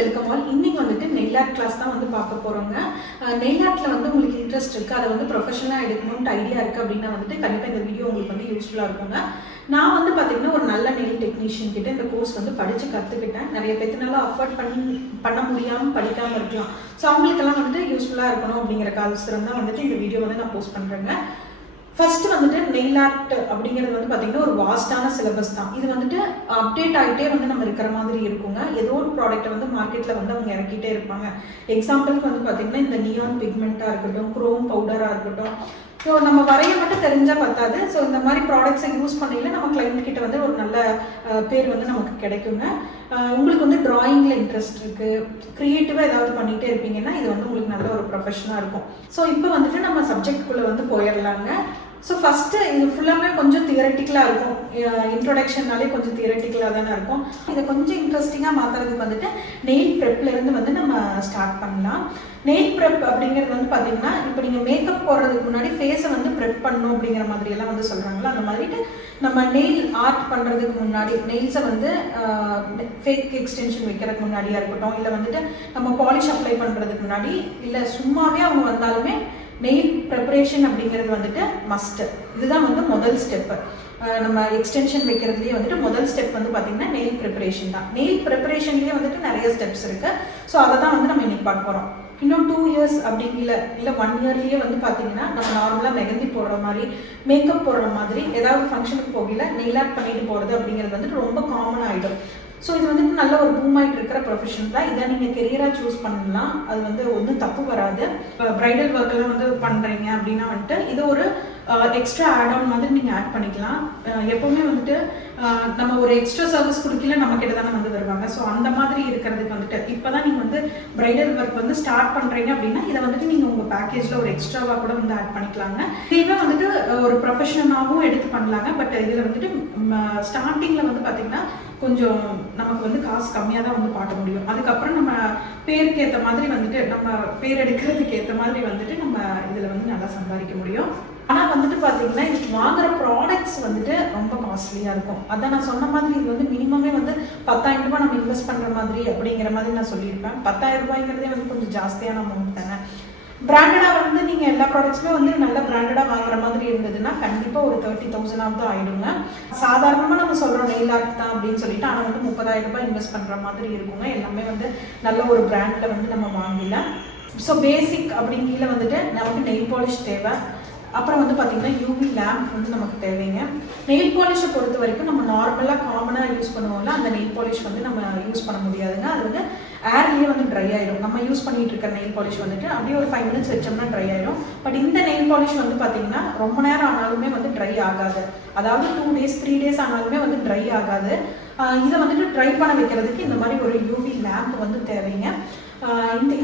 Welcome all. இன்னைக்கு வந்துட்டு nail art class தான் வந்து பார்க்க போகிறோங்க. நெயில் ஆர்ட்டில் வந்து உங்களுக்கு இன்ட்ரெஸ்ட் இருக்குது, அதை வந்து ப்ரொஃபஷனலாக எடுக்கணும்னு ஐடியா இருக்குது அப்படின்னா வந்துட்டு கண்டிப்பாக இந்த வீடியோ உங்களுக்கு வந்து யூஸ்ஃபுல்லாக இருக்குங்க. நான் வந்து பார்த்தீங்கன்னா ஒரு நல்ல நெயில் டெக்னீஷியன் கிட்ட இந்த கோர்ஸ் வந்து படித்து கற்றுக்கிட்டேன். நிறைய பேர்த்துனால அஃபோர்ட் பண்ண முடியாமல் படிக்காமல் இருக்கலாம். ஸோ அவங்களுக்கெல்லாம் வந்துட்டு யூஸ்ஃபுல்லாக இருக்கணும் அப்படிங்கிற காரணம் தான் வந்துட்டு இந்த வீடியோ வந்து நான் போஸ்ட் பண்ணுறேங்க. ஃபர்ஸ்ட் வந்துட்டு நெயில் ஆர்ட் அப்படிங்கிறது வந்து பார்த்தீங்கன்னா ஒரு வாஸ்டான சிலபஸ் தான். இது வந்துட்டு அப்டேட் ஆகிட்டே வந்து நம்ம இருக்கிற மாதிரி இருக்குங்க. ஏதோ ஒரு ப்ராடக்ட்டை வந்து மார்க்கெட்டில் வந்து அவங்க இறக்கிட்டே இருப்பாங்க. எக்ஸாம்பிளுக்கு வந்து பார்த்தீங்கன்னா இந்த நியான் பிக்மெண்ட்டாக இருக்கட்டும், குரோம் பவுடராக இருக்கட்டும். ஸோ நம்ம வரைய மட்டும் தெரிஞ்சால் பத்தாது. ஸோ இந்த மாதிரி ப்ராடக்ட்ஸை யூஸ் பண்ணல நம்ம கிளைண்ட் கிட்ட வந்து ஒரு நல்ல பேர் வந்து நமக்கு கிடைக்குங்க. உங்களுக்கு வந்து ட்ராயிங்கில் இன்ட்ரெஸ்ட் இருக்குது, க்ரியேட்டிவாக ஏதாவது பண்ணிகிட்டே இருப்பீங்கன்னா இது வந்து உங்களுக்கு நல்ல ஒரு ப்ரொஃபஷனாக இருக்கும். ஸோ இப்போ வந்துட்டு நம்ம சப்ஜெக்ட்குள்ளே வந்து போயிடலாங்க. ஸோ ஃபஸ்ட்டு இது ஃபுல்லாமே கொஞ்சம் தியரட்டிக்கலாக இருக்கும். இன்ட்ரொடக்ஷன்னாலே கொஞ்சம் தியரட்டிக்கலாக தானே இருக்கும். இதை கொஞ்சம் இன்ட்ரெஸ்டிங்காக மாற்றுறதுக்கு வந்துட்டு நெயில் ப்ரெப்லேருந்து வந்து நம்ம ஸ்டார்ட் பண்ணலாம். நெயில் ப்ரெப் அப்படிங்கிறது வந்து பார்த்தீங்கன்னா இப்போ நீங்கள் மேக்கப் போடுறதுக்கு முன்னாடி ஃபேஸை வந்து ப்ரெப் பண்ணணும் அப்படிங்கிற மாதிரியெல்லாம் வந்து சொல்கிறாங்களா, அந்த மாதிரிட்டு நம்ம நெயில் ஆர்ட் பண்ணுறதுக்கு முன்னாடி நெயில்ஸை வந்து ஃபேக் எக்ஸ்டென்ஷன் வைக்கிறதுக்கு முன்னாடியாக இருக்கட்டும், இல்லை வந்துட்டு நம்ம பாலிஷ் அப்ளை பண்ணுறதுக்கு முன்னாடி, இல்லை சும்மாவே அவங்க வந்தாலுமே நெயில் ப்ரிப்பரேஷன் அப்படிங்கிறது வந்துட்டு மஸ்ட்டு. இதுதான் வந்து முதல் ஸ்டெப்பு. நம்ம எக்ஸ்டென்ஷன் வைக்கிறதுலேயே வந்துட்டு முதல் ஸ்டெப் வந்து பார்த்திங்கன்னா நெயில் ப்ரிப்பரேஷன் தான். நெயில் ப்ரிப்பரேஷன்லேயே வந்துட்டு நிறைய ஸ்டெப்ஸ் இருக்குது. ஸோ அதை தான் வந்து நம்ம இன்னைக்கு பார்க்க போகிறோம். இன்னும் 2 இயர்ஸ் அப்படிங்கிற இல்லை 1 இயர்லேயே வந்து பார்த்தீங்கன்னா நம்ம நார்மலாக மெகந்தி போடுற மாதிரி, மேக்கப் போடுற மாதிரி ஏதாவது ஃபங்க்ஷனுக்கு போகல நெயில் ஆர்ட் பண்ணிட்டு போகிறது அப்படிங்கிறது வந்துட்டு ரொம்ப காமன் ஆகிடும். ஸோ இது வந்துட்டு நல்ல ஒரு பூம் ஆகிட்டு இருக்கிற ப்ரொஃபஷன் தான். இதை நீங்கள் கெரியராக சூஸ் பண்ணலாம். அது வந்து ஒன்றும் தப்பு வராது. ப்ரைடல் ஒர்க்கெல்லாம் வந்து பண்ணுறீங்க அப்படின்னா வந்துட்டு இது ஒரு எக்ஸ்ட்ரா ஆட் ஆன் மாதிரி நீங்கள் ஆட் பண்ணிக்கலாம். எப்போவுமே வந்துட்டு நம்ம ஒரு எக்ஸ்ட்ரா சர்வீஸ் கொடுக்கல நம்ம கிட்ட தானே வந்து வருவாங்க. ஸோ அந்த மாதிரி இருக்கிறதுக்கு வந்துட்டு இப்போ தான் நீங்கள் வந்து ப்ரைடல் ஒர்க் வந்து ஸ்டார்ட் பண்ணுறீங்க அப்படின்னா இதை வந்துட்டு நீங்கள் உங்கள் பேக்கேஜில் ஒரு எக்ஸ்ட்ராவாக கூட வந்து ஆட் பண்ணிக்கலாங்க. இதுவே வந்துட்டு ஒரு ப்ரொஃபஷனலாகவும் எடுத்து பண்ணலாங்க. பட் இதில் வந்துட்டு ஸ்டார்டிங்கில் வந்து பார்த்திங்கன்னா கொஞ்சம் நமக்கு வந்து காசு கம்மியாக தான் வந்து பார்க்க முடியும். அதுக்கப்புறம் நம்ம பேருக்கு ஏற்ற மாதிரி வந்துட்டு நம்ம பேர் எடுக்கிறதுக்கு ஏற்ற மாதிரி வந்துட்டு நம்ம இதில் வந்து நல்லா சம்பாதிக்க முடியும். ஆனால் வந்துட்டு பார்த்தீங்கன்னா இதுக்கு வாங்குற ப்ராடக்ட்ஸ் வந்துட்டு ரொம்ப காஸ்ட்லியாக இருக்கும். அதான் நான் சொன்ன மாதிரி இது வந்து மினிமமே வந்து 10,000 ரூபாய் நம்ம இன்வெஸ்ட் பண்ணுற மாதிரி அப்படிங்கிற மாதிரி நான் சொல்லியிருப்பேன். 10,000 ரூபாய்ங்கிறதே வந்து கொஞ்சம் ஜாஸ்தியான அமௌண்ட் தானே. பிராண்டடாக வந்து நீங்கள் எல்லா ப்ராடக்ட்ஸுமே வந்து நல்ல பிராண்டடாக வாங்குற மாதிரி இருந்ததுன்னா கண்டிப்பாக ஒரு 30,000 ஆகிடுங்க. சாதாரணமாக நம்ம சொல்கிறோம் நெயில் ஆர்ட் தான் அப்படின்னு சொல்லிட்டு, ஆனால் வந்து 30,000 ரூபாய் இன்வெஸ்ட் பண்ணுற மாதிரி இருக்குங்க. எல்லாமே வந்து நல்ல ஒரு பிராண்டில் வந்து நம்ம வாங்கல. ஸோ பேசிக் அப்படிங்கிற வந்துட்டு நமக்கு நெயில் பாலிஷ் தேவை. அப்புறம் வந்து பார்த்திங்கன்னா யூவி லேம்ப் வந்து நமக்கு தேவைங்க. நெயில் பாலிஷை பொறுத்த வரைக்கும் நம்ம நார்மலாக காமனாக யூஸ் பண்ணுவோம்ல அந்த நெயில் பாலிஷ் வந்து நம்ம யூஸ் பண்ண முடியாதுங்க. அது வந்து ஏர்லேயே வந்து ட்ரை ஆயிடும். நம்ம யூஸ் பண்ணிட்டு இருக்க நெயில் பாலிஷ் வந்துட்டு அப்படியே ஒரு 5 மினிட்ஸ் வச்சோம்னா ட்ரை ஆயிடும். பட் இந்த நெயில் பாலிஷ் வந்து பார்த்தீங்கன்னா ரொம்ப நேரம் ஆனாலுமே வந்து ட்ரை ஆகாது. அதாவது 2 டேஸ் 3 டேஸ் ஆனாலுமே வந்து ட்ரை ஆகாது. இதை வந்துட்டு ட்ரை பண்ண வைக்கிறதுக்கு இந்த மாதிரி ஒரு யூவி லேம்ப் வந்து தேவைங்க.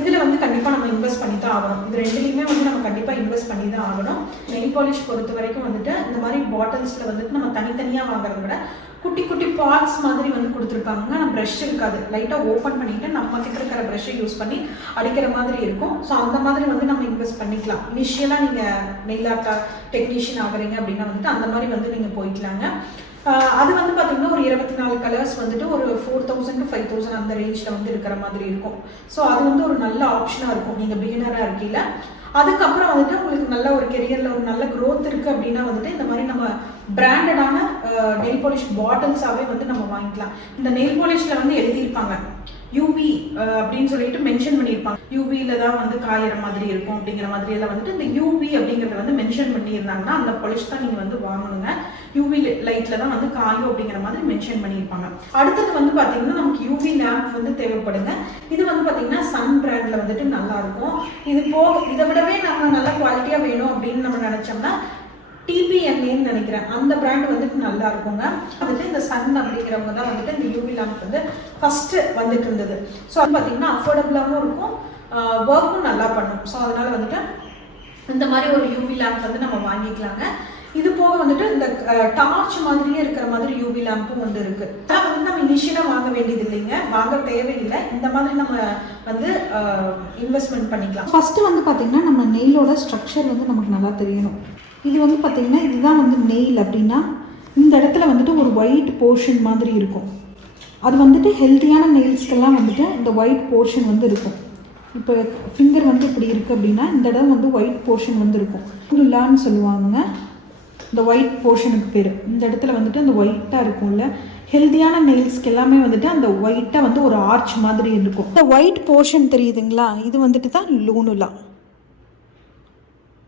இதில் வந்து கண்டிப்பாக நம்ம இன்வெஸ்ட் பண்ணி தான் ஆகணும். இது ரெண்டுலேயுமே வந்து நம்ம கண்டிப்பாக இன்வெஸ்ட் பண்ணி தான் ஆகணும். நெயில் பாலிஷ் பொறுத்த வரைக்கும் வந்துட்டு இந்த மாதிரி பாட்டில்ஸில் வந்துட்டு நம்ம தனித்தனியாக வாங்குறத விட குட்டி குட்டி பாட்ஸ் மாதிரி வந்து கொடுத்துருப்பாங்க. ஆனால் ப்ரஷ் இருக்காது. லைட்டாக ஓப்பன் பண்ணிவிட்டு நம்ம கிட்ட இருக்கிற ப்ரஷ்ஷை யூஸ் பண்ணி அடிக்கிற மாதிரி இருக்கும். ஸோ அந்த மாதிரி வந்து நம்ம இன்வெஸ்ட் பண்ணிக்கலாம். இனிஷியலாக நீங்கள் நெயில் ஆர்ட் டெக்னீஷியன் ஆகுறீங்க அப்படின்னா வந்துட்டு அந்த மாதிரி வந்து நீங்கள் போய்க்கலாங்க. அது வந்து பார்த்திங்கன்னா ஒரு 24 கலர்ஸ் வந்துட்டு ஒரு 4,000 to 5,000 அந்த ரேஞ்சில் வந்து இருக்கிற மாதிரி இருக்கும். ஸோ அது வந்து ஒரு நல்ல ஆப்ஷனாக இருக்கும் நீங்கள் பிகினராக இருக்கீங்க. அதுக்கப்புறம் வந்துட்டு உங்களுக்கு நல்ல ஒரு கெரியரில் ஒரு நல்ல க்ரோத் இருக்குது அப்படின்னா வந்துட்டு இந்த மாதிரி நம்ம பிராண்டடான நெயில் பாலிஷ் பாட்டில்ஸாகவே வந்து நம்ம வாங்கிக்கலாம். இந்த நெயில் பாலிஷில் வந்து எழுதியிருப்பாங்க யூவி அப்படின்னு சொல்லிட்டு மென்ஷன் பண்ணியிருப்பாங்க. யூவியில் தான் வந்து காயிற மாதிரி இருக்கும் அப்படிங்கிற மாதிரி எல்லாம் வந்துட்டு இந்த யூவி அப்படிங்கிறத வந்து மென்ஷன் பண்ணியிருந்தாங்கன்னா அந்த பாலிஷ் தான் நீங்கள் வந்து வாங்கணுங்க. யூவி லைட்டில் தான் வந்து காயும் அப்படிங்கிற மாதிரி மென்ஷன் பண்ணியிருப்பாங்க. அடுத்தது வந்து பார்த்தீங்கன்னா நமக்கு யூவி லேம்ப் வந்து தேவைப்படுங்க. இது வந்து பார்த்தீங்கன்னா சன் பிராண்டில் வந்துட்டு நல்லாயிருக்கும். இது இதை விடவே நம்ம நல்ல குவாலிட்டியாக வேணும் அப்படின்னு நம்ம நினச்சோம்னா டிபிஎன்ஏன்னு நினைக்கிறேன் அந்த பிராண்ட் வந்துட்டு நல்லா இருக்குங்க. வந்துட்டு இந்த சன் அப்படிங்கிறவங்க தான் வந்துட்டு இந்த யூவி லேம்ப் வந்து ஃபஸ்ட்டு வந்துட்டு இருந்தது. ஸோ அது பார்த்தீங்கன்னா அஃபோர்டபுளாகவும் இருக்கும், ஒர்க்கும் நல்லா பண்ணும். ஸோ அதனால் வந்துட்டு இந்த மாதிரி ஒரு யூவி லேம்ப் வந்து நம்ம வாங்கிக்கலாங்க. இது போக வந்துட்டு இந்த டார்ச் மாதிரியே இருக்கிற மாதிரி யூவி லேம்பும் வந்து இருக்குது. அதான் வந்து நம்ம இனிஷியலாக வாங்க வேண்டியது இல்லைங்க, வாங்க தேவையில்லை. இந்த மாதிரி நம்ம வந்து இன்வெஸ்ட்மெண்ட் பண்ணிக்கலாம். ஃபஸ்ட்டு வந்து பார்த்திங்கன்னா நம்ம நெயிலோட ஸ்ட்ரக்சர் வந்து நமக்கு நல்லா தெரியணும். இது வந்து பார்த்திங்கன்னா இதுதான் வந்து நெயில் அப்படின்னா இந்த இடத்துல வந்துட்டு ஒரு ஒயிட் போர்ஷன் மாதிரி இருக்கும். அது வந்துட்டு ஹெல்த்தியான நெயில்ஸ்க்கெல்லாம் வந்துட்டு இந்த ஒயிட் போர்ஷன் வந்து இருக்கும். இப்போ ஃபிங்கர் வந்து இப்படி இருக்குது அப்படின்னா இந்த இடம் வந்து ஒயிட் போர்ஷன் வந்து இருக்கும். லான்னு சொல்லுவாங்க இந்த ஒயிட் போர்ஷனுக்கு பேர். இந்த இடத்துல வந்துட்டு அந்த ஒயிட்டாக இருக்கும்ல, ஹெல்த்தியான நெயில்ஸ்க்கு எல்லாமே வந்துட்டு அந்த ஒயிட்டாக வந்து ஒரு ஆர்ச் மாதிரி இருக்கும். இந்த ஒயிட் போர்ஷன் தெரியுதுங்களா, இது வந்துட்டு தான் லூனுலா.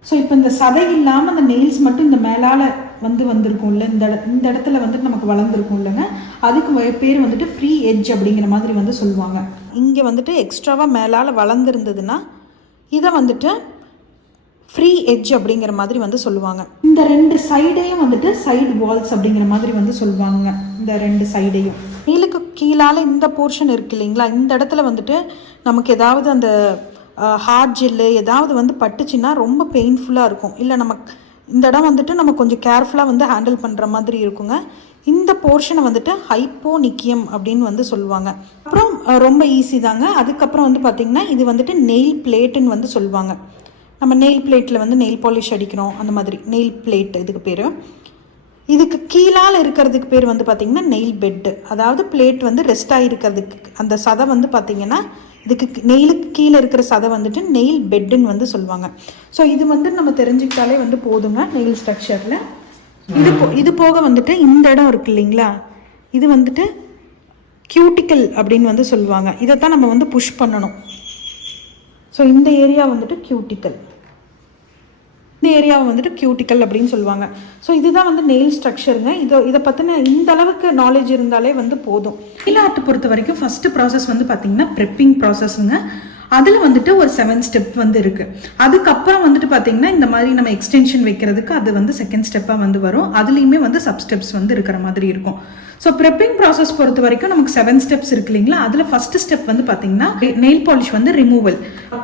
ஸோ இப்போ இந்த சதை இல்லாமல் அந்த நெயில்ஸ் மட்டும் இந்த மேலால் வந்திருக்கும்ல, இந்த இடத்துல வந்துட்டு நமக்கு வளர்ந்துருக்கும் இல்லைங்க, அதுக்கு பேர் வந்துட்டு ஃப்ரீ எட்ஜ் அப்படிங்கிற மாதிரி வந்து சொல்லுவாங்க. இங்கே வந்துட்டு எக்ஸ்ட்ராவாக மேலால் வளர்ந்துருந்ததுன்னா இதை வந்துட்டு ஃப்ரீ எட்ஜ் அப்படிங்கிற மாதிரி வந்து சொல்லுவாங்க. இந்த 2 சைடையும் வந்துட்டு சைடு வால்ஸ் அப்படிங்கிற மாதிரி வந்து சொல்லுவாங்க. இந்த 2 சைடையும் நெயிலுக்கு கீழால் இந்த போர்ஷன் இருக்குது இல்லைங்களா, இந்த இடத்துல வந்துட்டு நமக்கு ஏதாவது அந்த ஹார்ட் ஜெல்லு ஏதாவது வந்து பட்டுச்சுன்னா ரொம்ப பெயின்ஃபுல்லாக இருக்கும். இல்லை நமக்கு இந்த இடம் வந்துட்டு நம்ம கொஞ்சம் கேர்ஃபுல்லாக வந்து ஹேண்டில் பண்ணுற மாதிரி இருக்குங்க. இந்த போர்ஷனை வந்துட்டு ஹைப்போனிக்கியம் அப்படின்னு வந்து சொல்லுவாங்க. அப்புறம் ரொம்ப ஈஸி தாங்க. அதுக்கப்புறம் வந்து பார்த்திங்கன்னா இது வந்துட்டு நெயில் பிளேட்டுன்னு வந்து சொல்லுவாங்க. நம்ம நெயில் பிளேட்டில் வந்து நெயில் பாலிஷ் அடிக்கிறோம், அந்த மாதிரி நெயில் பிளேட் இதுக்கு பேர். இதுக்கு கீழால் இருக்கிறதுக்கு பேர் வந்து பார்த்திங்கன்னா நெயில் பெட்டு. அதாவது பிளேட் வந்து ரெஸ்ட் ஆகிருக்கிறதுக்கு அந்த சதை வந்து பார்த்திங்கன்னா இதுக்கு நெயிலுக்கு கீழே இருக்கிற சதை வந்துட்டு நெயில் பெட்டுன்னு வந்து சொல்லுவாங்க. ஸோ இது வந்து நம்ம தெரிஞ்சுக்கிட்டாலே வந்து போதுங்க நெயில் ஸ்ட்ரக்சரில். இது போக வந்துட்டு இந்த இடம் இருக்குது இல்லைங்களா, இது வந்துட்டு கியூட்டிக்கல் அப்படின்னு வந்து சொல்லுவாங்க. இதைத்தான் நம்ம வந்து புஷ் பண்ணணும். ஸோ இந்த ஏரியா வந்துட்டு கியூட்டிக்கல், இந்த ஏரியாவை வந்துட்டு கியூட்டிக்கல் அப்படின்னு சொல்லுவாங்க. ஸோ இதுதான் வந்து நெயில் ஸ்ட்ரக்சருங்க. இதை பற்றின இந்த அளவுக்கு நாலேஜ் இருந்தாலே வந்து போதும். நெயில் ஆர்ட் பொறுத்த வரைக்கும் ஃபஸ்ட்டு ப்ராசஸ் வந்து பார்த்திங்கன்னா ப்ரெப்பிங் ப்ராசஸ்ங்க. அதில் வந்துட்டு ஒரு 7 ஸ்டெப் வந்து இருக்குது. அதுக்கப்புறம் வந்துட்டு பார்த்திங்கன்னா இந்த மாதிரி நம்ம எக்ஸ்டென்ஷன் வைக்கிறதுக்கு அது வந்து செகண்ட் ஸ்டெப்பாக வந்து வரும். அதுலேயுமே வந்து சப் ஸ்டெப்ஸ் வந்து இருக்கிற மாதிரி இருக்கும். ஸோ ப்ரெப்பிங் ப்ராசஸ் பொறுத்த வரைக்கும் நமக்கு 7 ஸ்டெப்ஸ் இருக்கு இல்லைங்களா, அதில் ஃபஸ்ட்டு ஸ்டெப் வந்து பார்த்தீங்கன்னா நெயில் பாலிஷ் வந்து ரிமூவல்.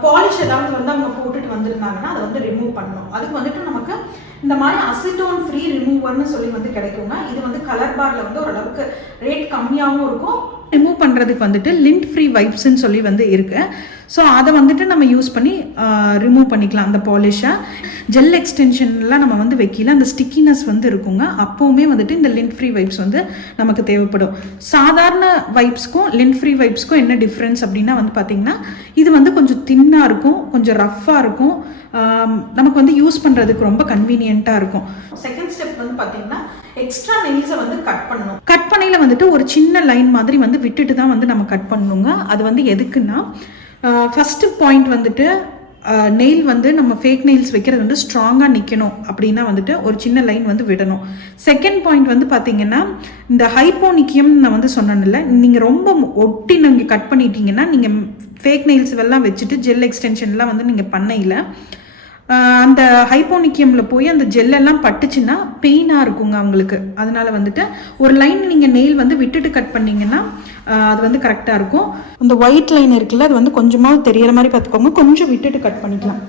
பாலிஷ் ஏதாவது வந்து அவங்க போட்டுட்டு வந்திருந்தாங்கன்னா அதை வந்து ரிமூவ் பண்ணணும். அதுக்கு வந்துட்டு நமக்கு இந்த மாதிரி அசிட்டோன் ஃப்ரீ ரிமூவர்னு சொல்லி வந்து கிடைக்குங்க. இது வந்து கலர் பார்ல வந்து ஓரளவுக்கு ரேட் கம்மியாகவும் இருக்கும். ரிமூவ் பண்ணுறதுக்கு வந்துட்டு லிண்ட் ஃப்ரீ வைப்ஸ்ன்னு சொல்லி வந்து இருக்கு. ஸோ அதை வந்துட்டு நம்ம யூஸ் பண்ணி ரிமூவ் பண்ணிக்கலாம் அந்த பாலிஷை. ஜெல் எக்ஸ்டென்ஷன்லாம் நம்ம வந்து வைக்கல, அந்த ஸ்டிக்கினஸ் வந்து இருக்குங்க. அப்போவுமே வந்துட்டு இந்த லிண்ட் ஃப்ரீ வைப்ஸ் வந்து நமக்கு தேவைப்படும். சாதாரண வைப்ஸ்க்கும் லிண்ட் ஃப்ரீ வைப்ஸ்க்கும் என்ன டிஃப்ரென்ஸ் அப்படின்னா வந்து பார்த்திங்கன்னா இது வந்து கொஞ்சம் தின்னாக இருக்கும், கொஞ்சம் ரஃப்பாக இருக்கும், நமக்கு வந்து யூஸ் பண்ணுறதுக்கு ரொம்ப கன்வீனியண்ட்டாக இருக்கும். செகண்ட் ஸ்டெப் வந்து பார்த்திங்கன்னா எக்ஸ்ட்ரா நெயில்ஸை வந்து கட் பண்ணணும். கட் பண்ணையில் வந்துட்டு ஒரு சின்ன லைன் மாதிரி வந்து விட்டுட்டு தான் வந்து நம்ம கட் பண்ணணுங்க. அது வந்து எதுக்குன்னா ஃபஸ்ட்டு பாயிண்ட் வந்துட்டு நெயில் வந்து நம்ம ஃபேக் நெயில்ஸ் வைக்கிறது வந்து ஸ்ட்ராங்காக நிற்கணும் அப்படின்னா வந்துட்டு ஒரு சின்ன லைன் வந்து விடணும். செகண்ட் பாயிண்ட் வந்து பார்த்தீங்கன்னா இந்த ஹைப்போனிக்கியம் நான் வந்து சொன்னேன்ல, நீங்கள் ரொம்ப ஒட்டி நீங்கள் கட் பண்ணிட்டீங்கன்னா நீங்கள் ஃபேக் நெயில்ஸ் எல்லாம் வச்சுட்டு ஜெல் எக்ஸ்டென்ஷன்லாம் வந்து நீங்கள் பண்ணையில் அந்த ஹைப்போனிக்கியமில் போய் அந்த ஜெல்லெல்லாம் பட்டுச்சுன்னா பெயினாக இருக்குங்க அவங்களுக்கு. அதனால வந்துட்டு ஒரு லைன் நீங்கள் நெயில் வந்து விட்டுட்டு கட் பண்ணிங்கன்னா அது வந்து கரெக்டாக இருக்கும். அந்த ஒயிட் லைன் இருக்குல்ல, அது வந்து கொஞ்சமாக தெரியற மாதிரி பார்த்துக்கோங்க, கொஞ்சம் விட்டுட்டு கட் பண்ணிக்கலாம்.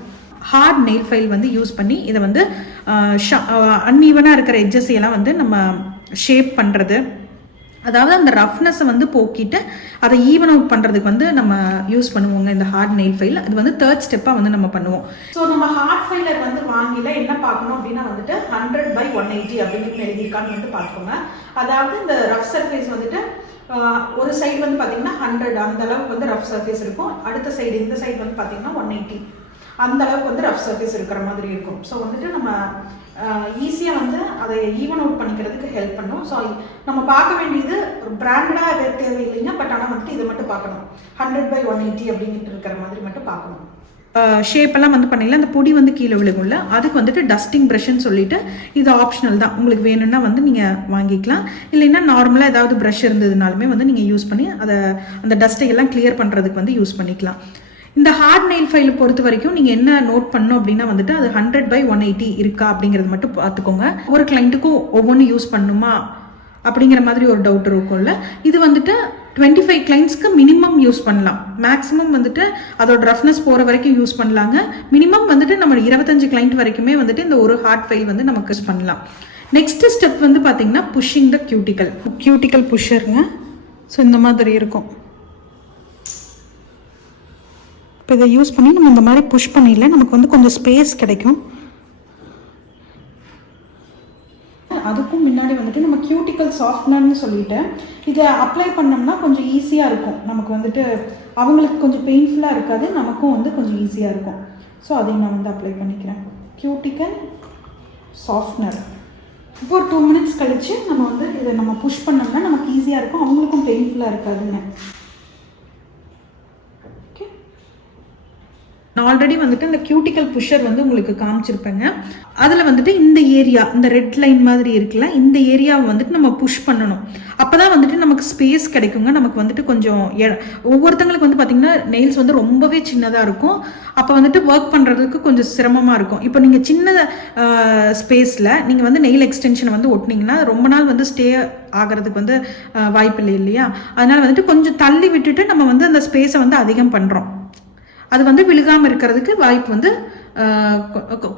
ஹார்ட் நெயில் ஃபைல் வந்து யூஸ் பண்ணி இதை வந்து அன்ஈவனாக இருக்கிற எட்ஜஸ் எல்லாம் வந்து நம்ம ஷேப் பண்ணுறது, அதாவது அந்த ரஃப்னஸை வந்து போக்கிட்டு அதை ஈவன் அவுட் பண்ணுறதுக்கு வந்து நம்ம யூஸ் பண்ணுவோங்க இந்த ஹார்ட் நெயில் ஃபைல். அது வந்து தேர்ட் ஸ்டெப்பாக வந்து நம்ம பண்ணுவோம். ஸோ நம்ம ஹார்ட் ஃபைலர் வந்து வாங்கில என்ன பார்க்கணும் அப்படின்னா வந்துட்டு 100/180 அப்படின்னு எழுதியிருக்கான்னு வந்து பார்த்துக்கோங்க. அதாவது இந்த ரஃப் சர்ஃபேஸ் வந்துட்டு ஒரு சைடு வந்து பார்த்தீங்கன்னா 100 அந்த அளவுக்கு வந்து ரஃப் சர்ஃபேஸ் இருக்கும். அடுத்த சைடு இந்த சைடு வந்து பார்த்தீங்கன்னா 180 அந்த அளவுக்கு வந்து ரஃப் சர்ஃபேஸ் இருக்கிற மாதிரி இருக்கும். ஸோ வந்துட்டு நம்ம ஈஸியாக வந்து அதை ஈவன் அவுட் பண்ணிக்கிறதுக்கு ஹெல்ப் பண்ணும். ஸோ நம்ம பார்க்க வேண்டியது பிராண்டடாக தேவையில்லைங்க, பட் ஆனால் வந்துட்டு இதை மட்டும் பார்க்கணும். 100/180 அப்படின்ட்டு இருக்கிற மாதிரி மட்டும் பார்க்கணும். ஷேப்பெல்லாம் வந்து பண்ணிடலாம். அந்த பொடி வந்து கீழே விழுகும்ல, அதுக்கு வந்துட்டு டஸ்டிங் ப்ரஷ்ன்னு சொல்லிட்டு இது ஆப்ஷனல் தான். உங்களுக்கு வேணும்னா வந்து நீங்கள் வாங்கிக்கலாம். இல்லைன்னா நார்மலாக ஏதாவது ப்ரஷ் இருந்ததுனாலுமே வந்து நீங்கள் யூஸ் பண்ணி அதை அந்த டஸ்ட்டை எல்லாம் கிளியர் பண்ணுறதுக்கு வந்து யூஸ் பண்ணிக்கலாம். இந்த ஹார்ட் நெயில் ஃபைலை பொறுத்த வரைக்கும் நீங்கள் என்ன நோட் பண்ணணும் அப்படின்னா வந்துட்டு அது 100/180 இருக்கா அப்படிங்கிறது மட்டும் பார்த்துக்கோங்க. ஒரு கிளைண்ட்டுக்கும் ஒவ்வொன்றும் யூஸ் பண்ணணுமா அப்படிங்கிற மாதிரி ஒரு டவுட் இருக்கும்ல. இது வந்துட்டு 25 கிளைண்ட்ஸ்க்கு மினிமம் யூஸ் பண்ணலாம். மேக்ஸிமம் வந்துட்டு அதோட ரஃப்னஸ் போகிற வரைக்கும் யூஸ் பண்ணலாங்க. மினிமம் வந்துட்டு நம்ம 25 கிளைண்ட் வரைக்குமே வந்துட்டு இந்த ஒரு ஹார்ட் ஃபைல் வந்து நமக்கு யூஸ் பண்ணலாம். நெக்ஸ்ட் ஸ்டெப் வந்து பார்த்தீங்கன்னா புஷ்ஷிங் த கியூட்டிக்கல் புஷ்ஷருங்க. ஸோ இந்த மாதிரி இருக்கும். இப்போ இதை யூஸ் பண்ணி நம்ம இந்த மாதிரி புஷ் பண்ணிடல, நமக்கு வந்து கொஞ்சம் ஸ்பேஸ் கிடைக்கும். அதுக்கும் முன்னாடி வந்துட்டு நம்ம கியூட்டிக்கல் சாஃப்ட்னர்னு சொல்லிட்டேன். இதை அப்ளை பண்ணோம்னா கொஞ்சம் ஈஸியாக இருக்கும். நமக்கு வந்துட்டு அவங்களுக்கு கொஞ்சம் பெயின்ஃபுல்லாக இருக்காது, நமக்கும் வந்து கொஞ்சம் ஈஸியாக இருக்கும். ஸோ அதையும் நான் வந்து அப்ளை பண்ணிக்கிறேன். Cuticle softener. இப்போ ஒரு 2 மினிட்ஸ் கழித்து நம்ம வந்து இதை நம்ம புஷ் பண்ணோம்னா நமக்கு ஈஸியாக இருக்கும், அவங்களுக்கும் பெயின்ஃபுல்லாக இருக்காதுங்க. ஓகே, நான் ஆல்ரெடி வந்துட்டு இந்த கியூட்டிக்கல் புஷர் வந்து உங்களுக்கு காமிச்சிருப்பேங்க. அதில் வந்துட்டு இந்த ஏரியா, இந்த ரெட் லைன் மாதிரி இருக்குல்ல, இந்த ஏரியாவை வந்துட்டு நம்ம புஷ் பண்ணணும். அப்போ தான் வந்துட்டு நமக்கு ஸ்பேஸ் கிடைக்குங்க. நமக்கு வந்துட்டு கொஞ்சம் ஒவ்வொருத்தங்களுக்கு வந்து பார்த்திங்கன்னா நெயில்ஸ் வந்து ரொம்பவே சின்னதாக இருக்கும். அப்போ வந்துட்டு ஒர்க் பண்ணுறதுக்கு கொஞ்சம் சிரமமாக இருக்கும். இப்போ நீங்கள் சின்ன ஸ்பேஸில் நீங்கள் வந்து நெயில் எக்ஸ்டென்ஷனை வந்து ஒட்டினீங்கன்னா ரொம்ப நாள் வந்து ஸ்டே ஆகிறதுக்கு வந்து வாய்ப்பு இல்லை இல்லையா? அதனால் வந்துட்டு கொஞ்சம் தள்ளி விட்டுட்டு நம்ம வந்து அந்த ஸ்பேஸை வந்து அதிகம் பண்ணுறோம். அது வந்து விழுகாமல் இருக்கிறதுக்கு வாய்ப்பு வந்து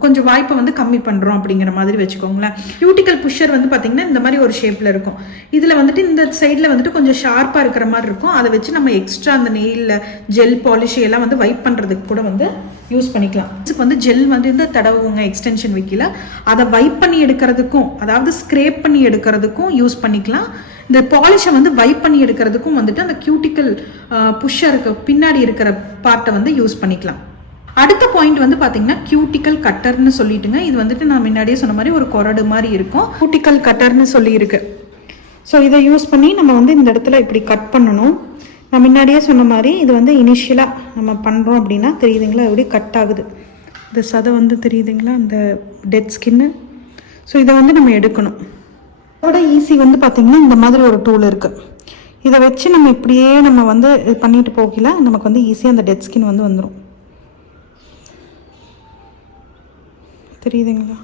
கொஞ்சம் வாய்ப்பை வந்து கம்மி பண்ணுறோம் அப்படிங்கிற மாதிரி வச்சுக்கோங்களேன். கியூட்டிக்கல் புஷர் வந்து பார்த்திங்கன்னா இந்த மாதிரி ஒரு ஷேப்பில் இருக்கும். இதில் வந்துட்டு இந்த சைடில் வந்துட்டு கொஞ்சம் ஷார்ப்பாக இருக்கிற மாதிரி இருக்கும். அதை வச்சு நம்ம எக்ஸ்ட்ரா அந்த நெயிலில் ஜெல் பாலிஷ் எல்லாம் வந்து வைப் பண்ணுறதுக்கு கூட வந்து யூஸ் பண்ணிக்கலாம். இதுக்கு வந்து ஜெல் வந்து இந்த தடவுங்க எக்ஸ்டென்ஷன் வைக்கல, அதை வைப் பண்ணி எடுக்கிறதுக்கும், அதாவது ஸ்க்ரேப் பண்ணி எடுக்கிறதுக்கும் யூஸ் பண்ணிக்கலாம். இந்த பாலிஷை வந்து வைப் பண்ணி எடுக்கிறதுக்கும் வந்துட்டு அந்த கியூட்டிக்கல் புஷருக்கு பின்னாடி இருக்கிற பார்ட்டை வந்து யூஸ் பண்ணிக்கலாம். அடுத்த பாயிண்ட் வந்து பார்த்தீங்கன்னா கியூட்டிக்கல் கட்டர்னு சொல்லிட்டுங்க. இது வந்துட்டு நான் முன்னாடியே சொன்ன மாதிரி ஒரு கொரடு மாதிரி இருக்கும். கியூட்டிக்கல் கட்டர்னு சொல்லி இருக்கு. ஸோ இதை யூஸ் பண்ணி நம்ம வந்து இந்த இடத்துல இப்படி கட் பண்ணணும். நான் முன்னாடியே சொன்ன மாதிரி இது வந்து இனிஷியலாக நம்ம பண்ணுறோம் அப்படின்னா தெரியுதுங்களா, எப்படி கட் ஆகுது. இந்த சதை வந்து தெரியுதுங்களா, அந்த டெட் ஸ்கின்னு. ஸோ இதை வந்து நம்ம எடுக்கணும். அதோட ஈஸி வந்து பார்த்திங்கன்னா இந்த மாதிரி ஒரு டூல் இருக்குது. இதை வச்சு நம்ம இப்படியே நம்ம வந்து பண்ணிட்டு போகல, நமக்கு வந்து ஈஸியாக அந்த டெட் ஸ்கின் வந்து வந்துடும். தெரியுதுங்களா,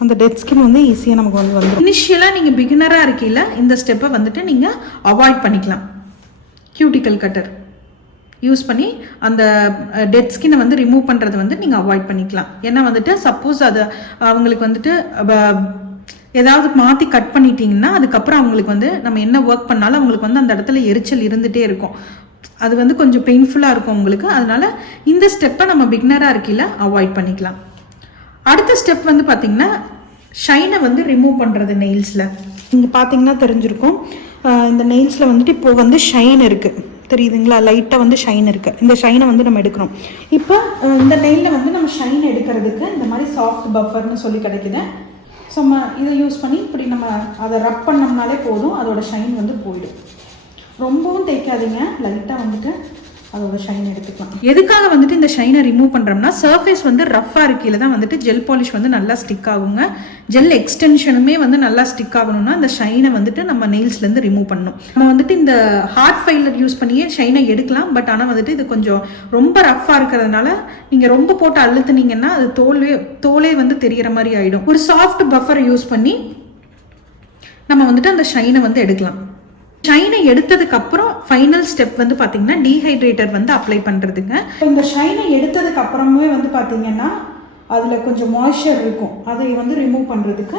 அந்த டெட் ஸ்கின் வந்து ஈஸியாக நமக்கு வந்து வந்துடும். இனிஷியலாக நீங்கள் பிகினராக இருக்கீங்களா, இந்த ஸ்டெப்பை வந்துட்டு நீங்கள் அவாய்ட் பண்ணிக்கலாம். கியூட்டிக்கல் கட்டர் யூஸ் பண்ணி அந்த டெட் ஸ்கின்னை வந்து ரிமூவ் பண்ணுறது வந்து நீங்கள் அவாய்ட் பண்ணிக்கலாம். ஏன்னா வந்துட்டு சப்போஸ் அது அவங்களுக்கு வந்துட்டு ஏதாவது மாற்றி கட் பண்ணிட்டீங்கன்னா அதுக்கப்புறம் அவங்களுக்கு வந்து நம்ம என்ன ஒர்க் பண்ணாலும் அவங்களுக்கு வந்து அந்த இடத்துல எரிச்சல் இருந்துகிட்டே இருக்கும். அது வந்து கொஞ்சம் பெயின்ஃபுல்லாக இருக்கும் உங்களுக்கு. அதனால இந்த ஸ்டெப்பை நம்ம பிகினராக இருக்கீங்களா அவாய்ட் பண்ணிக்கலாம். அடுத்த ஸ்டெப் வந்து பார்த்தீங்கன்னா ஷைனை வந்து ரிமூவ் பண்ணுறது நெயில்ஸில். இங்கே பார்த்தீங்கன்னா தெரிஞ்சிருக்கும், இந்த நெயில்ஸில் வந்துட்டு இப்போ வந்து ஷைன் இருக்குது, தெரியுதுங்களா, லைட்டாக வந்து ஷைன் இருக்குது. இந்த ஷைனை வந்து நம்ம எடுக்கணும். இப்போ இந்த நெயிலில் வந்து நம்ம ஷைன் எடுக்கிறதுக்கு இந்த மாதிரி சாஃப்ட் பஃபர்னு சொல்லி கிடைக்குது. ஸோ நம்ம இதை யூஸ் பண்ணி இப்படி நம்ம அதை ரப் பண்ணோம்னாலே போதும், அதோட ஷைன் வந்து போயிடும். ரொம்பவும் தேய்க்காதீங்க, லைட்டாக வந்துட்டு அதோட ஷைன் எடுத்துக்கலாம். எதுக்காக வந்துட்டு இந்த ஷைனை ரிமூவ் பண்ணுறோம்னா, சர்ஃபேஸ் வந்து ரஃப்பாக இருக்கையில தான் வந்துட்டு ஜெல் பாலிஷ் வந்து நல்லா ஸ்டிக் ஆகுங்க. ஜெல் எக்ஸ்டென்ஷனுமே வந்து நல்லா ஸ்டிக் ஆகணும்னா இந்த ஷைனை வந்துட்டு நம்ம நெயில்ஸ்லேருந்து ரிமூவ் பண்ணணும். நம்ம வந்துட்டு இந்த ஹார்ட் ஃபைலர் யூஸ் பண்ணியே ஷைனை எடுக்கலாம். பட் ஆனால் வந்துட்டு இது கொஞ்சம் ரொம்ப ரஃப்பாக இருக்கிறதுனால நீங்கள் ரொம்ப போட்டு அழுத்துனீங்கன்னா அது தோலே வந்து தெரிகிற மாதிரி ஆகிடும். ஒரு சாஃப்ட் பஃபரை யூஸ் பண்ணி நம்ம வந்துட்டு அந்த ஷைனை வந்து எடுக்கலாம். ஷைனை எடுத்ததுக்கு அப்புறம் ஃபைனல் ஸ்டெப் வந்து பார்த்தீங்கன்னா டீஹைட்ரேட்டர் வந்து அப்ளை பண்ணுறதுங்க. இந்த ஷைனை எடுத்ததுக்கு அப்புறமே வந்து பார்த்தீங்கன்னா அதில் கொஞ்சம் மாய்ஸ்சர் இருக்கும், அதை வந்து ரிமூவ் பண்ணுறதுக்கு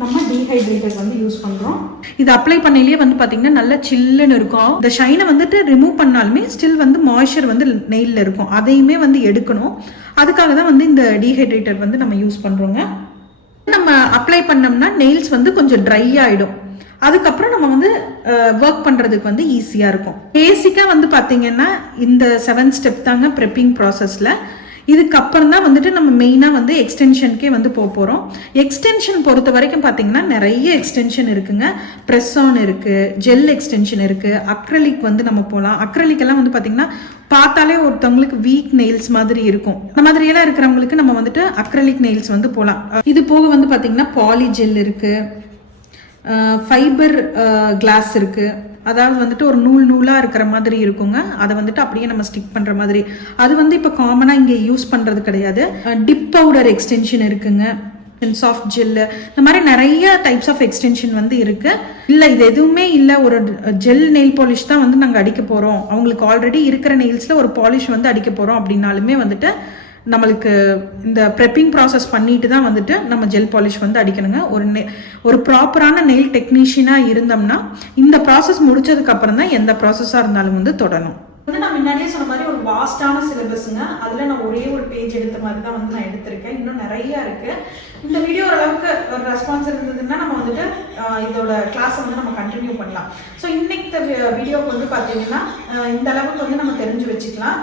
நம்ம டீஹைட்ரேட்டர் வந்து யூஸ் பண்ணுறோம். இது அப்ளை பண்ணையிலேயே வந்து பார்த்தீங்கன்னா நல்லா சில்லுன்னு இருக்கும். இந்த ஷைனை வந்துட்டு ரிமூவ் பண்ணாலுமே ஸ்டில் வந்து மாய்ஸ்சர் வந்து நெயிலில் இருக்கும், அதையுமே வந்து எடுக்கணும். அதுக்காக தான் வந்து இந்த டீஹைட்ரேட்டர் வந்து நம்ம யூஸ் பண்ணுறோங்க. நம்ம அப்ளை பண்ணோம்னா நெயில்ஸ் வந்து கொஞ்சம் ட்ரை ஆகிடும். அதுக்கப்புறம் நம்ம வந்து ஒர்க் பண்ணுறதுக்கு வந்து ஈஸியாக இருக்கும். பேசிக்காக வந்து பார்த்தீங்கன்னா இந்த 7 ஸ்டெப் தாங்க ப்ரெப்பிங் ப்ராசஸில். இதுக்கப்புறம் தான் வந்துட்டு நம்ம மெயினாக வந்து எக்ஸ்டென்ஷனுக்கே வந்து போகிறோம். எக்ஸ்டென்ஷன் பொறுத்த வரைக்கும் பார்த்தீங்கன்னா நிறைய எக்ஸ்டென்ஷன் இருக்குங்க. ப்ரெஸ் ஆன் இருக்குது, ஜெல் எக்ஸ்டென்ஷன் இருக்குது, அக்ரலிக் வந்து நம்ம போகலாம். அக்ரலிக்கெல்லாம் வந்து பார்த்தீங்கன்னா பார்த்தாலே ஒருத்தவங்களுக்கு வீக் நெயில்ஸ் மாதிரி இருக்கும். அந்த மாதிரியெல்லாம் இருக்கிறவங்களுக்கு நம்ம வந்துட்டு அக்ரலிக் நெயில்ஸ் வந்து போகலாம். இது போக வந்து பார்த்தீங்கன்னா பாலி ஜெல் இருக்குது, ஃபைபர் கிளாஸ் இருக்குது. அதாவது வந்துட்டு ஒரு நூலாக இருக்கிற மாதிரி இருக்குங்க, அதை வந்துட்டு அப்படியே நம்ம ஸ்டிக் பண்ணுற மாதிரி. அது வந்து இப்போ காமனாக இங்கே யூஸ் பண்ணுறது கிடையாது. டிப் பவுடர் எக்ஸ்டென்ஷன் இருக்குங்க, சாஃப்ட் ஜெல்லு, இந்த மாதிரி நிறைய டைப்ஸ் ஆஃப் எக்ஸ்டென்ஷன் வந்து இருக்குது. இல்லை இது எதுவுமே இல்லை, ஒரு ஜெல் நெயில் பாலிஷ் தான் வந்து நாங்கள் அடிக்க போகிறோம், அவங்களுக்கு ஆல்ரெடி இருக்கிற நெயில்ஸில் ஒரு பாலிஷ் வந்து அடிக்க போகிறோம் அப்படின்னாலுமே வந்துட்டு நம்மளுக்கு இந்த ப்ரெப்பிங் ப்ராசஸ் பண்ணிட்டு தான் வந்துட்டு நம்ம ஜெல் பாலிஷ் வந்து அடிக்கணுங்க. ஒரு ப்ராப்பரான நெயில் டெக்னீஷியனாக இருந்தோம்னா இந்த ப்ராசஸ் முடிச்சதுக்கு அப்புறம் தான் எந்த ப்ராசஸாக இருந்தாலும் வந்து தொடரும். வந்து நம்ம நான் முன்னாடியே சொன்ன மாதிரி ஒரு வாஸ்டான சிலபஸுங்க. அதில் நான் ஒரே ஒரு பேஜ் எடுத்த மாதிரி தான் வந்து நான் எடுத்திருக்கேன். இன்னும் நிறையா இருக்குது. இந்த வீடியோ ஓரளவுக்கு ஒரு ரெஸ்பான்ஸ் இருந்ததுன்னா நம்ம வந்துட்டு இதோட கிளாஸை வந்து நம்ம கண்டினியூ பண்ணலாம். ஸோ இன்னைக்கு வீடியோவுக்கு வந்து பார்த்தீங்கன்னா இந்த அளவுக்கு வந்து நம்ம தெரிஞ்சு வச்சுக்கலாம்.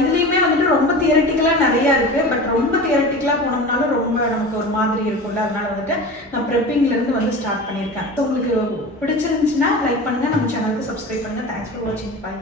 இதுலேயுமே வந்துட்டு ரொம்ப தியரட்டிக்கலாக நிறையா இருக்குது. பட் ரொம்ப தியரட்டிக்கலாக போனோம்னாலும் ரொம்ப நமக்கு ஒரு மாதிரி இருக்கும்ல. அதனால வந்துட்டு நான் ப்ரெப்பிங்லேருந்து வந்து ஸ்டார்ட் பண்ணியிருக்கேன். ஸோ உங்களுக்கு பிடிச்சிருந்துச்சுன்னா லைக் பண்ணுங்கள், நம்ம சேனலுக்கு சப்ஸ்கிரைப் பண்ணுங்கள். தேங்க்ஸ் ஃபார் வாட்சிங். பாய்.